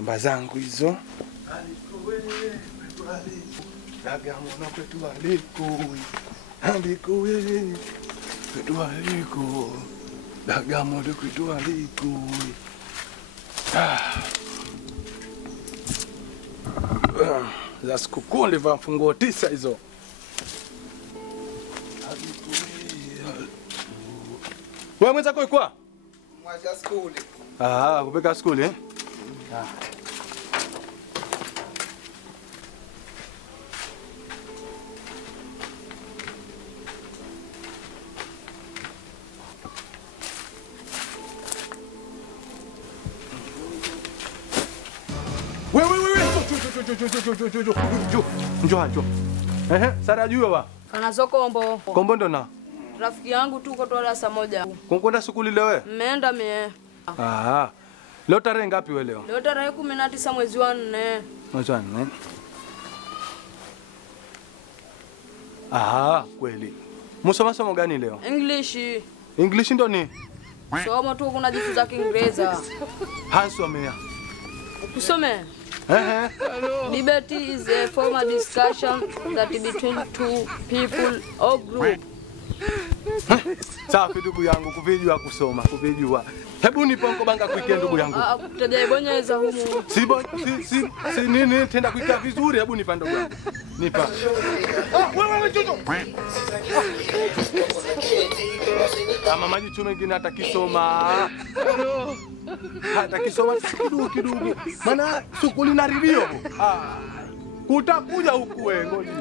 Namba zangu hizo. Dagamona kwetu aliko. Aliko wewe. Kwetu aliko. Dagamona kwetu aliko. Za sikukuu ndivyo mfungo 9 hizo. Wewe mwenza kwa? Mwacha skuli. Kupeka skuli eh? Njoo. Sara jua ba. Kana Sokombo. Kombo ndo na. Rafiki yangu tuko tola saa moja. Kwenda sukuli leo wewe? Mmeenda mie. Leo tarehe ngapi wewe leo? Leo tarehe 19 mwezi wa 4. Mwezi wa 4. Kweli. Musoma somo gani leo? English. English ndo ni? Somo tu kunajifunza Kiingereza. Hansomea. Kusome. Liberty is a formal discussion that between two people or group. Safi ndugu yangu, kuvijua kusoma, kuvijua. Hebu niponko banga kuikia ndugu yangu. Tutajibonyeza humu. Si nini tenda kuikia vizuri, hebu nipa ndugu yangu. Nipa. Wewe jojo. Kama maji chume ngine atakisoma. Atakisoma kidogo. Maana sukuli na ribio. Kutakuja huku wewe ngoja.